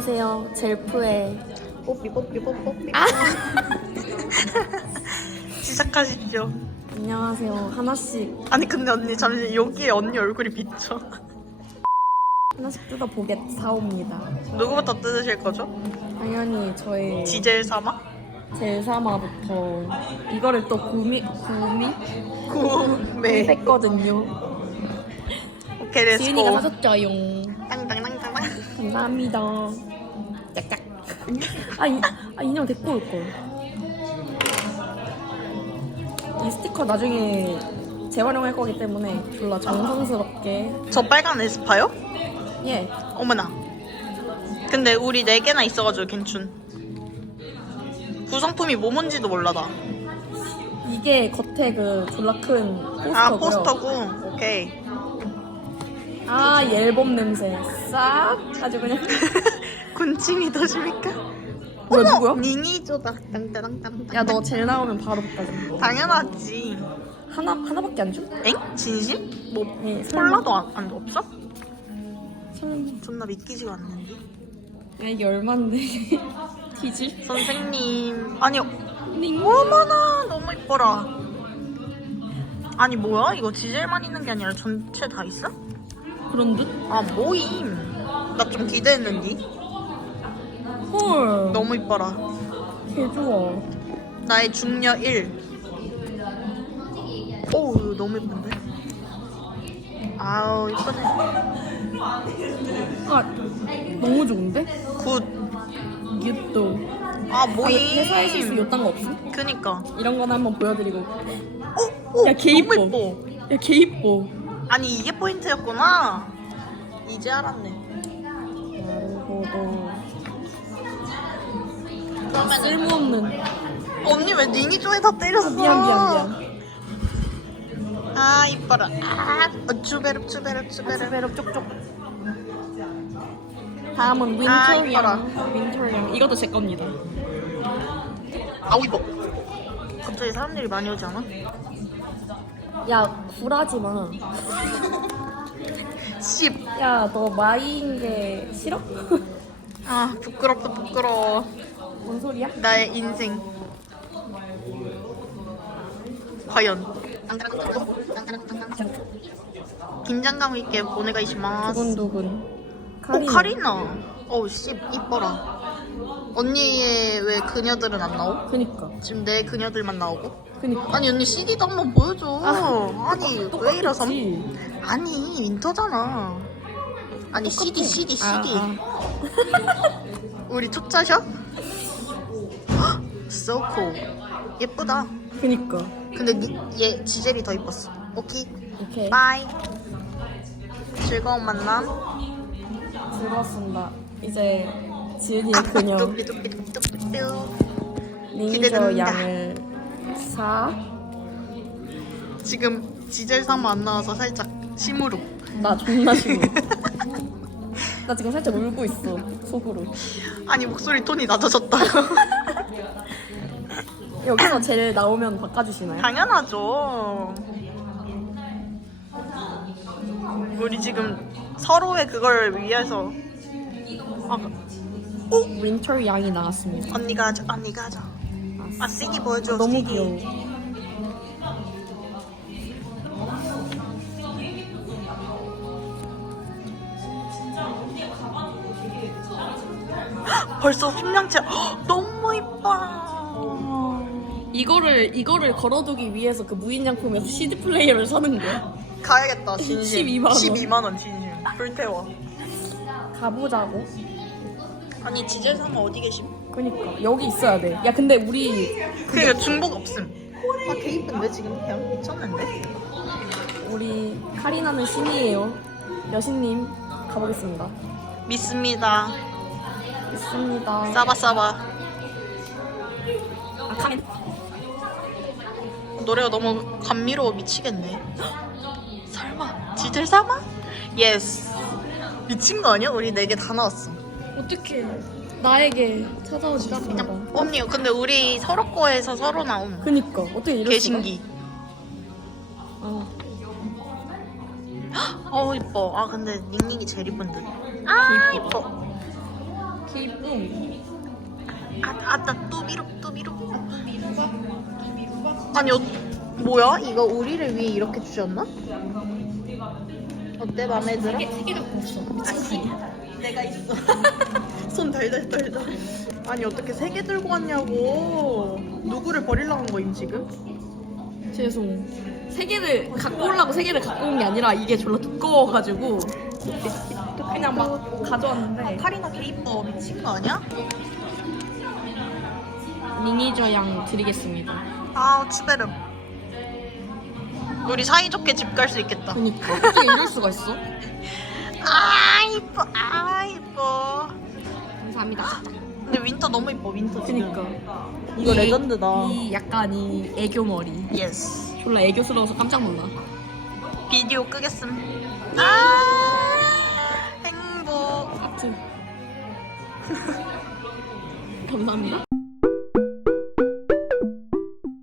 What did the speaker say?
안녕하세요. 젤프의 뽀삐 뽀삐 뽀삐 뽀삐 아! 시작하시죠 안녕하세요. 하나씩 아니 근데 언니 잠시 여기에 언니 얼굴이 비쳐 하나씩 뜯어 보겠 사옵니다. 누구부터 뜯으실 거죠? 당연히 저의 지젤 사마? 젤사마부터 이거를 또 구미 구미 구매 했거든요. 오케이 지은이가 사줬죠용. 땅땅땅땅땅 감사합니다. 아, 이, 아 인형 데리고 올 걸. 이 스티커 나중에 재활용할 거기 때문에 졸라 정성스럽게 저 빨간 에스파요? 예 어머나 근데 우리 네 개나 있어가지고 괜춘 구성품이 뭐 뭔지도 몰라 나. 이게 겉에 그 졸라 큰 포스터고요. 아 포스터고 오케이 아, 이 앨범 냄새 싹 아주 그냥 군침이 도십니까? 뭐야 누구야? 닝이조다 땅땅땅땅 야 너 젤 나오면 바로 바꿔줘. 당연하지 하나 하나밖에 안 줘? 엥? 진심? 뭐 네. 콜라도 안, 안 없어? 설마. 존나 믿기지가 않는데 야 이게 얼만데? 뒤질? 선생님 아니 닝. 어머나 너무 이뻐라 아니 뭐야 이거 지젤만 있는 게 아니라 전체 다 있어? 그런 듯? 아 모임 나 좀 기대했는데 헐. 너무 이뻐라 개 좋아. 나의 중녀 1 오 이거 너무 예쁜데 아우 이쁘네 아 너무 좋은데? 굿 이것도. 아 아, 회사의 실수 요딴 거 없음? 그니까 이런 거는 한번 보여드리고. 오, 오, 야, 개 너무 이뻐. 예뻐 야 개 이뻐. 아니 이게 포인트였구나 이제 알았네 나르고도. 그러면 쓸모없는. 언니 왜 닝이 쪽에 다 때렸어 미안 미안 미안. 아 이뻐라 아 어, 주베르 주베르 주베르 배로 쪽쪽. 다음은 아, 윈터양. 윈터양. 이것도 제 겁니다. 아우 이뻐 갑자기 사람들이 많이 오지 않아? 야 굴하지 마. 씹. 야 너 마이인 게 싫어? 아 부끄럽다 부끄러워 뭔 소리야? 나의 인생 과연 긴장감 있게 보내가 이시마스 두근두근. 오 카리나 어우 씨 이뻐라 언니의 왜 그녀들은 안 나오? 그니까. 지금 내 그녀들만 나오고 그니까. 아니 언니 CD도 한번 보여줘 아니 왜 이러서 똑같지. 아니 윈터잖아 아니 CD CD CD 아, 우리 초짜셔? so cool 예쁘다 그니까. 근데 니, 얘 지젤이 더 이뻤어 오케이 오케이. 바이 즐거운 만남 즐거웠습니다. 이제 지은이의 아, 그녀 뚜삐뚜삐뚜삐뚜삐뚜 니저 기대됩니다. 양을 사. 지금 지젤 사마 안 나와서 살짝 심으로 나 존나 싫어. 나 지금 살짝 울고 있어 속으로. 아니 목소리 톤이 낮아졌다 여기서 젤 나오면 바꿔주시나요? 당연하죠 우리 지금 서로의 그걸 위해서 아, 윈터 양이 나왔습니다. 언니가 하자 언니가 하자 아 CD 보여줘 너무. 귀여워. 벌써 분명체 헉, 너무 이뻐 이거를 이거를 걸어두기 위해서 그 무인양품에서 CD 플레이어를 사는 거야. 가야겠다 진심 12만 원. 12만 원 진심 불태워 가보자고. 아니 지젤 사마 어디 계심? 그니까 여기 있어야 돼. 야 근데 우리 그니까 중복 없음 아개 이쁜데 지금 그냥 미쳤는데 우리 카리나는 신이에요. 여신님 가보겠습니다. 믿습니다 있습니다. 싸바 싸바 아 카멘. 노래가 너무 감미로워 미치겠네 설마 지젤 사마? 예스 미친 거 아니야? 우리 네 개 다 나왔어 어떻게 나에게 찾아오지 않는다. 언니 근데 우리 서로 거에서 서로 나옴 그니까 어떻게 이럴? 개신기 아, 어우 이뻐 아 근데 닝닝이 제일 이쁜 듯아 이뻐. 기쁨. 아, 아따 뚜비룩 뚜비룩 아니 어, 뭐야? 이거 우리를 위해 이렇게 주셨나? 어때 맘에 들어? 세 개도 없어. 미친 내가 있어 손 덜덜 떨다 아니 어떻게 세 개 들고 왔냐고 누구를 버리려고 한 거임 지금? 죄송. 세 개를 갖고 오려고 세 개를 갖고 온 게 아니라 이게 졸라 두꺼워가지고 그냥 막 가져왔는데. 카리나 개 이뻐 미친 거 아니야? 미니저 양 드리겠습니다. 아 추베름. 우리 사이좋게 집 갈 수 있겠다. 그니까. 어떻게 이럴 수가 있어? 아 이뻐. 아 이뻐. 감사합니다. 근데 윈터 너무 이뻐 윈터 지금. 그니까. 이거 이- 레전드다. 이 약간 이 애교 머리. 예스 졸라 애교스러워서 깜짝 놀라. 비디오 끄겠음. 아 하트. 감사합니다.